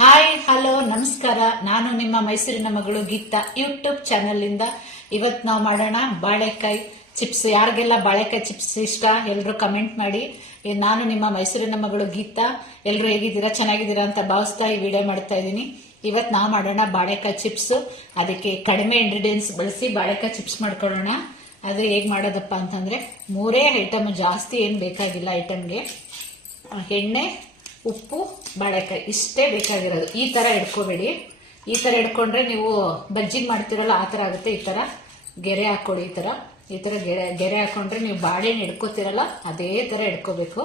Hi hello ನಮಸ್ಕಾರ. ನಾನು ನಿಮ್ಮ ಮೈಸೂರಿನ ಮಗಳು ಗೀತಾ. ಯೂಟ್ಯೂಬ್ ಚಾನೆಲ್ ಇಂದ ಇವತ್ ನಾವು ಮಾಡೋಣ ಬಾಳೆಕಾಯಿ ಚಿಪ್ಸ್ ಯಾರಿಗೆಲ್ಲ ಬಾಳೆಕಾಯಿ ಚಿಪ್ಸ್ ಇಷ್ಟ ಎಲ್ಲರೂ ಕಮೆಂಟ್ ಮಾಡಿ. ನಾನು ನಿಮ್ಮ ಮೈಸೂರಿನ ಮಗಳು ಗೀತಾ. ಎಲ್ಲರೂ ಹೇಗಿದ್ದೀರಾ, ಚೆನ್ನಾಗಿದ್ದೀರಾ ಅಂತ ಭಾವಿಸ್ತಾ ಈ ವಿಡಿಯೋ ಮಾಡ್ತಾ ಇದ್ದೀನಿ. ಇವತ್ತು ನಾವು ಮಾಡೋಣ ಬಾಳೆಕಾಯಿ ಚಿಪ್ಸ್ ಅದಕ್ಕೆ ಕಡಿಮೆ ಇಂಗ್ರೀಡಿಯೆಂಟ್ಸ್ ಬಳಸಿ ಬಾಳೆಕಾಯಿ ಚಿಪ್ಸ್ ಮಾಡ್ಕೊಳ್ಳೋಣ. ಅದು ಹೇಗೆ ಮಾಡೋದಪ್ಪ ಅಂತಂದ್ರೆ, ಮೂರೇ ಐಟಮ್ ಜಾಸ್ತಿ ಏನು ಬೇಕಾಗಿಲ್ಲ ಐಟಮ್ಗೆ ಎಣ್ಣೆ ಉಪ್ಪು, ಬಾಳೆಕಾಯಿ, ಇಷ್ಟೇ ಬೇಕಾಗಿರೋದು. ಈ ಥರ ಹಿಡ್ಕೋಬೇಡಿ ಈ ಥರ ಇಡ್ಕೊಂಡ್ರೆ ನೀವು ಬಜ್ಜಿಗೆ ಮಾಡ್ತಿರಲ್ಲ, ಆ ಥರ ಆಗುತ್ತೆ. ಈ ಥರ ಗೆರೆ ಹಾಕ್ಕೊಳ್ಳಿ ಈ ಥರ ಈ ಥರ ಗೆರೆ ಗೆರೆ ಹಾಕೊಂಡ್ರೆ ನೀವು ಬಾಳೆಹಣ್ಣು ಇಟ್ಕೋತಿರಲ್ಲ, ಅದೇ ಥರ ಇಟ್ಕೋಬೇಕು.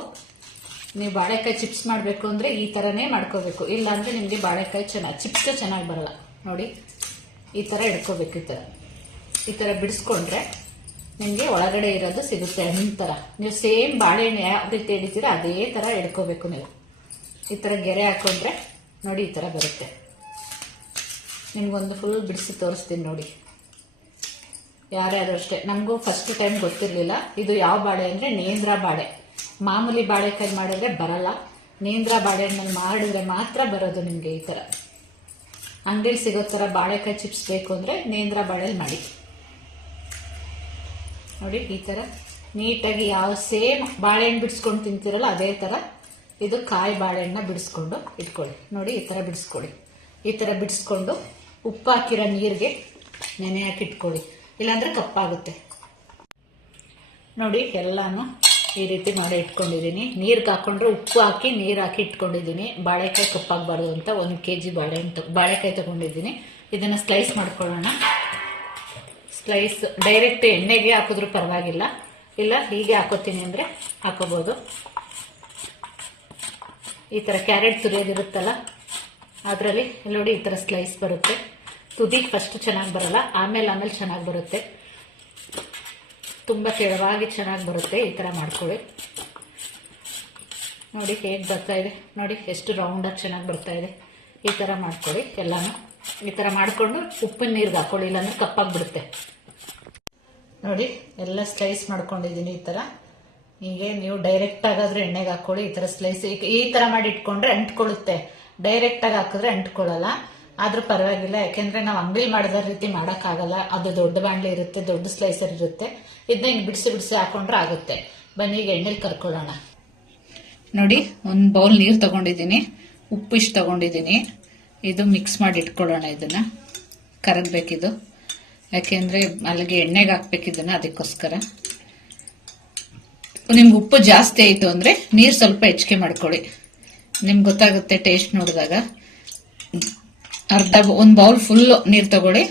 ನೀವು ಬಾಳೆಕಾಯಿ ಚಿಪ್ಸ್ ಮಾಡಬೇಕು ಅಂದರೆ ಈ ಥರನೇ ಮಾಡ್ಕೋಬೇಕು. ಇಲ್ಲಾಂದರೆ ನಿಮಗೆ ಬಾಳೆಕಾಯಿ ಚೆನ್ನಾಗಿ ಚಿಪ್ಸ್ ಚೆನ್ನಾಗಿ ಬರಲ್ಲ. ನೋಡಿ, ಈ ಥರ ಹಿಡ್ಕೋಬೇಕು ಈ ಥರ ಈ ಥರ ಬಿಡಿಸ್ಕೊಂಡ್ರೆ ನಿಮಗೆ ಒಳಗಡೆ ಇರೋದು ಸಿಗುತ್ತೆ, ಹಣ್ಣು ತರ. ನೀವು ಸೇಮ್ ಬಾಳೆಹಣ್ಣು ಯಾವ ರೀತಿ ಹಿಡಿತೀರ ಅದೇ ಥರ ಹಿಡ್ಕೋಬೇಕು ನೀವು. ಈ ಥರ ಗೆರೆ ಹಾಕೊಂಡ್ರೆ ನೋಡಿ ಈ ಥರ ಬರುತ್ತೆ. ನಿಮಗೊಂದು ಫುಲ್ ಬಿಡಿಸಿ ತೋರಿಸ್ತೀನಿ ನೋಡಿ. ಯಾರ್ಯಾರು ಅಷ್ಟೇ. ನಮಗೂ ಫಸ್ಟ್ ಟೈಮ್ ಗೊತ್ತಿರಲಿಲ್ಲ. ಇದು ಯಾವ ಬಾಳೆ ಅಂದರೆ ನೇಂದ್ರ ಬಾಳೆ. ಮಾಮೂಲಿ ಬಾಳೆಕಾಯಿ ಮಾಡಿದ್ರೆ ಬರಲ್ಲ. ನೇಂದ್ರ ಬಾಳೆಹಣ್ಣಲ್ಲಿ ಮಾಡಿದ್ರೆ ಮಾತ್ರ ಬರೋದು ನಿಮಗೆ ಈ ಥರ ಅಂಗಡಿಲಿ ಸಿಗೋ ಥರ ಬಾಳೆಕಾಯಿ ಚಿಪ್ಸ್ ಬೇಕು ಅಂದರೆ ನೇಂದ್ರ ಬಾಳೆಲಿ ಮಾಡಿ. ನೋಡಿ ಈ ಥರ ನೀಟಾಗಿ ಯಾವ ಸೇಮ್ ಬಾಳೆಹಣ್ಣು ಬಿಡಿಸ್ಕೊಂಡು ತಿಂತಿರಲ್ಲ ಅದೇ ತರ. ಇದು ಕಾಯಿ ಬಾಳೆಹಣ್ಣ ಬಿಡಿಸ್ಕೊಂಡು ಇಟ್ಕೊಳ್ಳಿ. ನೋಡಿ, ಈ ಥರ ಬಿಡಿಸ್ಕೊಳ್ಳಿ. ಈ ಥರ ಬಿಡಿಸ್ಕೊಂಡು ಉಪ್ಪು ಹಾಕಿರೋ ನೀರಿಗೆ ನೆನೆ ಹಾಕಿ ಇಟ್ಕೊಳ್ಳಿ. ಇಲ್ಲಾಂದರೆ ಕಪ್ಪಾಗುತ್ತೆ. ನೋಡಿ, ಎಲ್ಲಾನು ಈ ರೀತಿ ಮಾಡಿ ಇಟ್ಕೊಂಡಿದ್ದೀನಿ. ನೀರಿಗೆ ಹಾಕೊಂಡ್ರೆ ಉಪ್ಪು ಹಾಕಿ, ನೀರು ಹಾಕಿ ಇಟ್ಕೊಂಡಿದ್ದೀನಿ. ಬಾಳೆಕಾಯಿ ಕಪ್ಪಾಗಬಾರ್ದು ಅಂತ ಒಂದು ಕೆ ಜಿ ಬಾಳೆಹಣ್ಣು ಬಾಳೆಕಾಯಿ ತಗೊಂಡಿದ್ದೀನಿ. ಇದನ್ನು ಸ್ಲೈಸ್ ಮಾಡ್ಕೊಳ್ಳೋಣ. ಸ್ಲೈಸ್ ಡೈರೆಕ್ಟ್ ಎಣ್ಣೆಗೆ ಹಾಕಿದ್ರೂ ಪರವಾಗಿಲ್ಲ. ಇಲ್ಲ, ಹೀಗೆ ಹಾಕೋತೀನಿ ಅಂದರೆ ಹಾಕೋಬೋದು. ಈ ಥರ ಕ್ಯಾರೆಟ್ ತುರಿಯೋದಿರುತ್ತಲ್ಲ, ಅದರಲ್ಲಿ ನೋಡಿ ಈ ಥರ ಸ್ಲೈಸ್ ಬರುತ್ತೆ. ತುದಿ ಫಸ್ಟ್ ಚೆನ್ನಾಗಿ ಬರಲ್ಲ, ಆಮೇಲೆ ಆಮೇಲೆ ಚೆನ್ನಾಗಿ ಬರುತ್ತೆ. ತುಂಬ ತೆಳವಾಗಿ ಚೆನ್ನಾಗಿ ಬರುತ್ತೆ ಈ ಥರ ಮಾಡ್ಕೊಳ್ಳಿ. ನೋಡಿ ಹೇಗೆ ಬರ್ತಾ ಇದೆ. ನೋಡಿ ಎಷ್ಟು ರೌಂಡಾಗಿ ಚೆನ್ನಾಗಿ ಬರ್ತಾ ಇದೆ. ಈ ಥರ ಮಾಡ್ಕೊಳ್ಳಿ ಎಲ್ಲನೂ. ಈ ಥರ ಮಾಡಿಕೊಂಡು ಉಪ್ಪಿನ ನೀರಿಗೆ ಹಾಕೊಳ್ಳಿ, ಇಲ್ಲಾಂದ್ರೆ ಕಪ್ಪಾಗಿಬಿಡುತ್ತೆ ನೋಡಿ, ಎಲ್ಲ ಸ್ಲೈಸ್ ಮಾಡ್ಕೊಂಡಿದ್ದೀನಿ ಈ ಥರ ಹೀಗೆ ನೀವು ಡೈರೆಕ್ಟ್ ಆಗಾದ್ರೆ ಎಣ್ಣೆಗೆ ಹಾಕೊಳ್ಳಿ, ಈ ಥರ ಸ್ಲೈಸ್ ಈ ಥರ ಮಾಡಿ ಇಟ್ಕೊಂಡ್ರೆ ಅಂಟ್ಕೊಳ್ಳುತ್ತೆ. ಡೈರೆಕ್ಟ್ ಆಗಿ ಹಾಕಿದ್ರೆ ಅಂಟ್ಕೊಳ್ಳಲ್ಲ. ಆದ್ರೂ ಪರವಾಗಿಲ್ಲ, ಯಾಕೆಂದ್ರೆ ನಾವು ಅಂಗಡಿ ಮಾಡಿದ ರೀತಿ ಮಾಡೋಕ್ಕಾಗಲ್ಲ. ಅದು ದೊಡ್ಡ ಬಾಣಲೆ ಇರುತ್ತೆ, ದೊಡ್ಡ ಸ್ಲೈಸರ್ ಇರುತ್ತೆ. ಇದನ್ನ ಹಿಂಗೆ ಬಿಡಿಸಿ ಬಿಡಿಸಿ ಹಾಕೊಂಡ್ರೆ ಆಗುತ್ತೆ. ಬನ್ನಿ, ಈಗ ಎಣ್ಣೆಲಿ ಕರ್ಕೊಳ್ಳೋಣ. ನೋಡಿ, ಒಂದು ಬೌಲ್ ನೀರು ತಗೊಂಡಿದ್ದೀನಿ. ಉಪ್ಪು ಇಷ್ಟು ತಗೊಂಡಿದ್ದೀನಿ. ಇದು ಮಿಕ್ಸ್ ಮಾಡಿ ಇಟ್ಕೊಳ್ಳೋಣ ಇದನ್ನ. ಕರಗ್ಬೇಕಿದು ಯಾಕೆಂದ್ರೆ ಅಲ್ಲಿಗೆ ಎಣ್ಣೆಗೆ ಹಾಕ್ಬೇಕು ಇದನ್ನ ಅದಕ್ಕೋಸ್ಕರ. ನಿಮ್ಗೆ ಉಪ್ಪು ಜಾಸ್ತಿ ಆಯಿತು ಅಂದರೆ ನೀರು ಸ್ವಲ್ಪ ಹೆಚ್ಚಿಗೆ ಮಾಡ್ಕೊಳ್ಳಿ. ನಿಮ್ಗೆ ಗೊತ್ತಾಗುತ್ತೆ ಟೇಸ್ಟ್ ನೋಡಿದಾಗ. ಅರ್ಧ ಒಂದು ಬೌಲ್ ಫುಲ್ ನೀರು ತಗೊಳ್ಳಿ.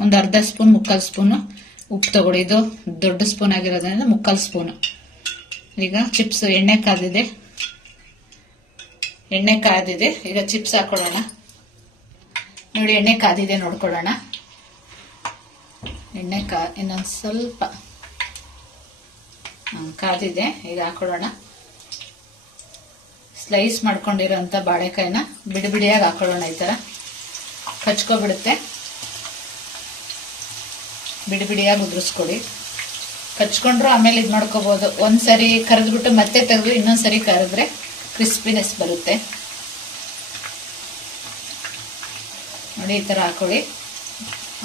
ಒಂದು ಅರ್ಧ ಸ್ಪೂನ್, ಮುಕ್ಕಾಲು ಸ್ಪೂನು ಉಪ್ಪು ತಗೊಳ್ಳಿ. ಇದು ದೊಡ್ಡ ಸ್ಪೂನ್ ಆಗಿರೋದ್ರಿಂದ ಮುಕ್ಕಾಲು ಸ್ಪೂನು. ಈಗ ಚಿಪ್ಸ್ ಎಣ್ಣೆ ಕಾದಿದೆ ಎಣ್ಣೆ ಕಾದಿದೆ ಈಗ ಚಿಪ್ಸ್ ಹಾಕೊಳ್ಳೋಣ. ನೋಡಿ ಎಣ್ಣೆ ಕಾದಿದೆ ನೋಡ್ಕೊಳ್ಳೋಣ. ಎಣ್ಣೆ ಕಾ, ಇನ್ನೊಂದು ಸ್ವಲ್ಪ. ಕಾದಿದೆ. ಇದು ಹಾಕೊಳ್ಳೋಣ ಸ್ಲೈಸ್ ಮಾಡ್ಕೊಂಡಿರೋಂಥ ಬಾಳೆಕಾಯಿನ ಬಿಡಿ ಬಿಡಿಯಾಗಿ ಹಾಕೊಳ್ಳೋಣ ಈ ಥರ. ಕಚ್ಕೊಬಿಡುತ್ತೆ. ಬಿಡಿ ಬಿಡಿಯಾಗಿ ಉದುರಿಸ್ಕೊಡಿ ಕಚ್ಕೊಂಡ್ರು ಆಮೇಲೆ ಇದು ಮಾಡ್ಕೋಬಹುದು ಒಂದ್ಸರಿ ಕರೆದ್ಬಿಟ್ಟು ಮತ್ತೆ ತೆಗೆದು ಇನ್ನೊಂದ್ಸರಿ ಕರೆದ್ರೆ ಕ್ರಿಸ್ಪಿನೆಸ್ ಬರುತ್ತೆ. ನೋಡಿ ಈ ಥರ ಹಾಕೊಳ್ಳಿ.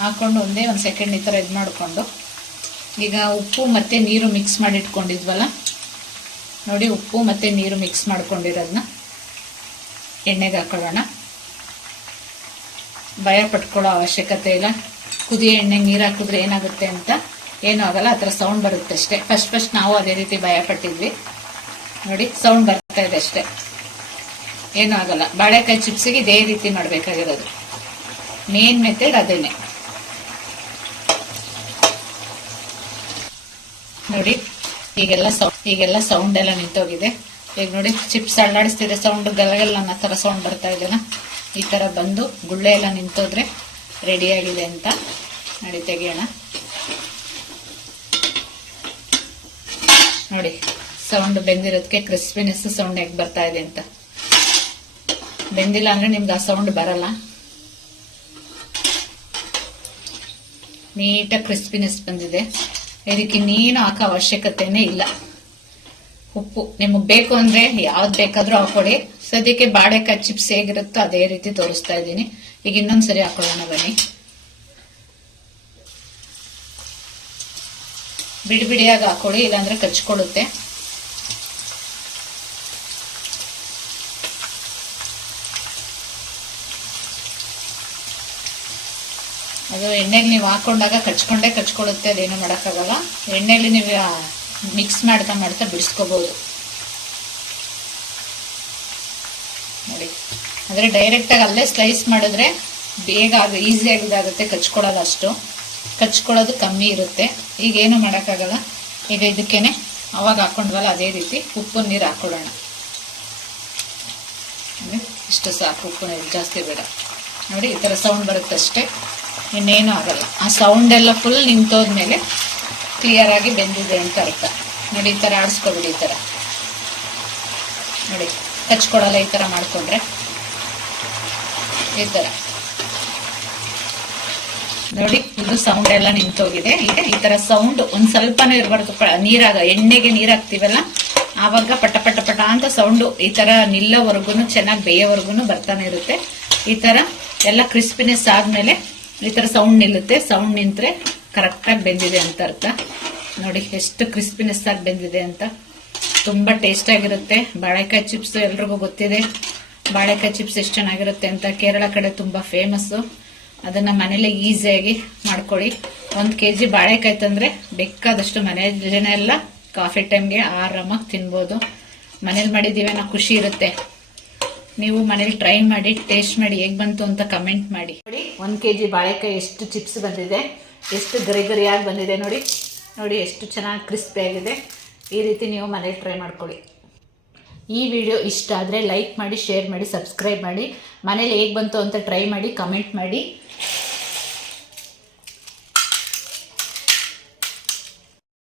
ಹಾಕ್ಕೊಂಡು ಒಂದೇ ಒಂದು ಸೆಕೆಂಡ್ ಈ ಥರ ಇದು ಮಾಡಿಕೊಂಡು ಈಗ ಉಪ್ಪು ಮತ್ತೆ ನೀರು ಮಿಕ್ಸ್ ಮಾಡಿ ಇಟ್ಕೊಂಡಿದ್ವಲ್ಲ ನೋಡಿ, ಉಪ್ಪು ಮತ್ತೆ ನೀರು ಮಿಕ್ಸ್ ಮಾಡ್ಕೊಂಡಿರೋದನ್ನ ಎಣ್ಣೆಗೆ ಹಾಕೊಳ್ಳೋಣ. ಭಯ ಪಟ್ಕೊಳ್ಳೋ ಅವಶ್ಯಕತೆ ಇಲ್ಲ. ಕುದಿ ಎಣ್ಣೆಗೆ ನೀರು ಹಾಕಿದ್ರೆ ಏನಾಗುತ್ತೆ ಅಂತ ಏನೂ ಆಗಲ್ಲ, ಆ ಥರ ಸೌಂಡ್ ಬರುತ್ತೆ ಅಷ್ಟೇ. ಫಸ್ಟ್ ಫಸ್ಟ್ ನಾವು ಅದೇ ರೀತಿ ಭಯ ಪಟ್ಟಿದ್ವಿ. ನೋಡಿ ಸೌಂಡ್ ಬರ್ತಾ ಇದೆ ಅಷ್ಟೇ. ಏನೂ ಆಗಲ್ಲ. ಬಾಳೆಕಾಯಿ ಚಿಪ್ಸಿಗೆ ಇದೇ ರೀತಿ ಮಾಡಬೇಕಾಗಿರೋದು. ಮೇನ್ ಮೆಥಡ್ ಅದೇನೆ. ನೋಡಿ, ಈಗೆಲ್ಲ ಸೌಂಡ್ ಈಗೆಲ್ಲ ಸೌಂಡ್ ಎಲ್ಲ ನಿಂತೋಗಿದೆ. ಈಗ ನೋಡಿ ಚಿಪ್ಸ್ ಅಳ್ಳಾಡಿಸ್ತಿದೆ ಸೌಂಡ್ ಗಲಗಲ್ಲ ಅನ್ನೋ ಥರ ಸೌಂಡ್ ಬರ್ತಾ ಇದೆಯಲ್ಲ ಈ ಥರ ಬಂದು ಗುಳ್ಳೆ ಎಲ್ಲ ನಿಂತೋದ್ರೆ ರೆಡಿಯಾಗಿದೆ ಅಂತ ನೋಡಿ, ತೆಗಿಯೋಣ. ನೋಡಿ ಸೌಂಡ್ ಬೆಂದಿರೋದಕ್ಕೆ ಕ್ರಿಸ್ಪಿನೆಸ್ ಸೌಂಡ್ ಯಾಕೆ ಬರ್ತಾ ಇದೆ ಅಂತ? ಬೆಂದಿಲ್ಲ ಅಂದ್ರೆ ನಿಮ್ಗೆ ಆ ಸೌಂಡ್ ಬರಲ್ಲ. ನೀಟಾಗಿ ಕ್ರಿಸ್ಪಿನೆಸ್ ಬಂದಿದೆ. ಇದಕ್ಕೆ ನೀನು ಹಾಕೋ ಅವಶ್ಯಕತೆನೇ ಇಲ್ಲ. ಉಪ್ಪು ನಿಮಗೆ ಬೇಕು ಅಂದ್ರೆ ಯಾವ್ದು ಬೇಕಾದರೂ ಹಾಕೊಳ್ಳಿ ಸದ್ಯಕ್ಕೆ ಬಾಳೆಕಾಯಿ ಚಿಪ್ಸ್ ಹೇಗಿರುತ್ತೋ ಅದೇ ರೀತಿ ತೋರಿಸ್ತಾ ಇದ್ದೀನಿ. ಈಗ ಇನ್ನೊಂದು ಸರಿ ಹಾಕೊಳ್ಳೋಣ ಬನ್ನಿ. ಬಿಡಿ ಬಿಡಿಯಾಗಿ ಹಾಕೊಳ್ಳಿ, ಇಲ್ಲಾಂದ್ರೆ ಕಚ್ಕೊಳ್ಳುತ್ತೆ ಅದು ಎಣ್ಣೆಲಿ ನೀವು ಹಾಕೊಂಡಾಗ ಕಚ್ಕೊಂಡೇ ಕಚ್ಕೊಳ್ಳುತ್ತೆ, ಅದೇನು ಮಾಡೋಕ್ಕಾಗಲ್ಲ. ಎಣ್ಣೆಲಿ ನೀವು ಮಿಕ್ಸ್ ಮಾಡ್ತಾ ಮಾಡ್ತಾ ಬಿಡಿಸ್ಕೋಬೋದು. ನೋಡಿ. ಅಂದರೆ ಡೈರೆಕ್ಟಾಗಿ ಅಲ್ಲೇ ಸ್ಲೈಸ್ ಮಾಡಿದ್ರೆ ಬೇಗ ಅದು ಈಸಿಯಾಗಿ ಇದಾಗುತ್ತೆ ಕಚ್ಕೊಳ್ಳೋದು ಅಷ್ಟು ಕಚ್ಕೊಳ್ಳೋದು ಕಮ್ಮಿ ಇರುತ್ತೆ. ಈಗ ಏನು ಮಾಡೋಕ್ಕಾಗಲ್ಲ. ಈಗ ಇದಕ್ಕೇನೆ ಅವಾಗ ಹಾಕೊಂಡ್ವಲ್ಲ ಅದೇ ರೀತಿ ಉಪ್ಪು ನೀರು ಹಾಕೊಳ್ಳೋಣ. ಇಷ್ಟು ಸಾಕು, ಉಪ್ಪು ನೀರು ಜಾಸ್ತಿ ಬೇಡ. ನೋಡಿ, ಈ ಥರ ಸೌಂಡ್ ಬರುತ್ತಷ್ಟೇ. ಇನ್ನೇನು ಆಗಲ್ಲ. ಆ ಸೌಂಡ್ ಎಲ್ಲ ಫುಲ್ ನಿಂತೋದ್ಮೇಲೆ ಕ್ಲಿಯರ್ ಆಗಿ ಬೆಂದಿದೆ ಅಂತ ಅರ್ಥ. ನೋಡಿ, ಈ ಥರ ಆಡಿಸ್ಕೊಬಿಡಿ, ಈ ಥರ. ನೋಡಿ ಹಚ್ಕೊಡಲ್ಲ ಈ ಥರ ಮಾಡಿಕೊಂಡ್ರೆ. ಈ ಥರ. ನೋಡಿ, ಇದು ಸೌಂಡ್ ಎಲ್ಲ ನಿಂತೋಗಿದೆ. ಈಗ ಈ ಥರ ಸೌಂಡ್ ಒಂದು ಸ್ವಲ್ಪನೂ ಇರಬಾರ್ದು. ನೀರಾಗ, ಎಣ್ಣೆಗೆ ನೀರು ಹಾಕ್ತಿವಲ್ಲ ಆವಾಗ ಪಟ ಪಟ ಪಟ ಅಂತ ಸೌಂಡು ಈ ಥರ ನಿಲ್ಲೋವರೆಗೂ ಚೆನ್ನಾಗಿ ಬೇಯೋವರೆಗೂ ಬರ್ತಾನೆ ಇರುತ್ತೆ. ಈ ಥರ ಎಲ್ಲ ಕ್ರಿಸ್ಪಿನೆಸ್ ಆದ್ಮೇಲೆ ಈ ಥರ ಸೌಂಡ್ ನಿಲ್ಲುತ್ತೆ. ಸೌಂಡ್ ನಿಂತರೆ ಕರೆಕ್ಟಾಗಿ ಬೆಂದಿದೆ ಅಂತ ಅರ್ಥ. ನೋಡಿ, ಎಷ್ಟು ಕ್ರಿಸ್ಪಿನೆಸ್ ಆಗಿ ಬೆಂದಿದೆ ಅಂತ. ತುಂಬಾ ಟೇಸ್ಟಾಗಿರುತ್ತೆ ಬಾಳೆಕಾಯಿ ಚಿಪ್ಸ್ ಎಲ್ರಿಗೂ ಗೊತ್ತಿದೆ. ಬಾಳೆಕಾಯಿ ಚಿಪ್ಸ್ ಎಷ್ಟು ಚೆನ್ನಾಗಿರುತ್ತೆ ಅಂತ. ಕೇರಳ ಕಡೆ ತುಂಬಾ ಫೇಮಸ್ಸು ಅದನ್ನ ಮನೇಲಿ ಈಸಿಯಾಗಿ ಮಾಡ್ಕೊಳ್ಳಿ. ಒಂದು ಕೆ ಜಿ ಬಾಳೆಕಾಯಿ ತಂದ್ರೆ ಬೇಕಾದಷ್ಟು ಮನೆ ಜನ ಎಲ್ಲ ಕಾಫಿ ಟೈಮ್ಗೆ ಆರಾಮಾಗಿ ತಿನ್ಬೋದು. ಮನೇಲಿ ಮಾಡಿದ್ದೀವಿ ಖುಷಿ ಇರುತ್ತೆ. ನೀವು ಮನೇಲಿ ಟ್ರೈ ಮಾಡಿ ಟೇಸ್ಟ್ ಮಾಡಿ, ಹೇಗೆ ಬಂತು ಅಂತ ಕಮೆಂಟ್ ಮಾಡಿ. ನೋಡಿ, ಒಂದು ಕೆ ಜಿ ಬಾಳೆಕಾಯಿ ಎಷ್ಟು ಚಿಪ್ಸ್ ಬಂದಿದೆ, ಎಷ್ಟು ಗರಿ ಗರಿಯಾಗಿ ಬಂದಿದೆ ನೋಡಿ. ನೋಡಿ, ಎಷ್ಟು ಚೆನ್ನಾಗಿ ಕ್ರಿಸ್ಪಿ ಆಗಿದೆ. ಈ ರೀತಿ ನೀವು ಮನೇಲಿ ಟ್ರೈ ಮಾಡ್ಕೊಳ್ಳಿ. ಈ ವಿಡಿಯೋ ಇಷ್ಟ ಆದರೆ ಲೈಕ್ ಮಾಡಿ ಶೇರ್ ಮಾಡಿ ಸಬ್ಸ್ಕ್ರೈಬ್ ಮಾಡಿ. ಮನೇಲಿ ಹೇಗೆ ಬಂತು ಅಂತ ಟ್ರೈ ಮಾಡಿ ಕಮೆಂಟ್ ಮಾಡಿ.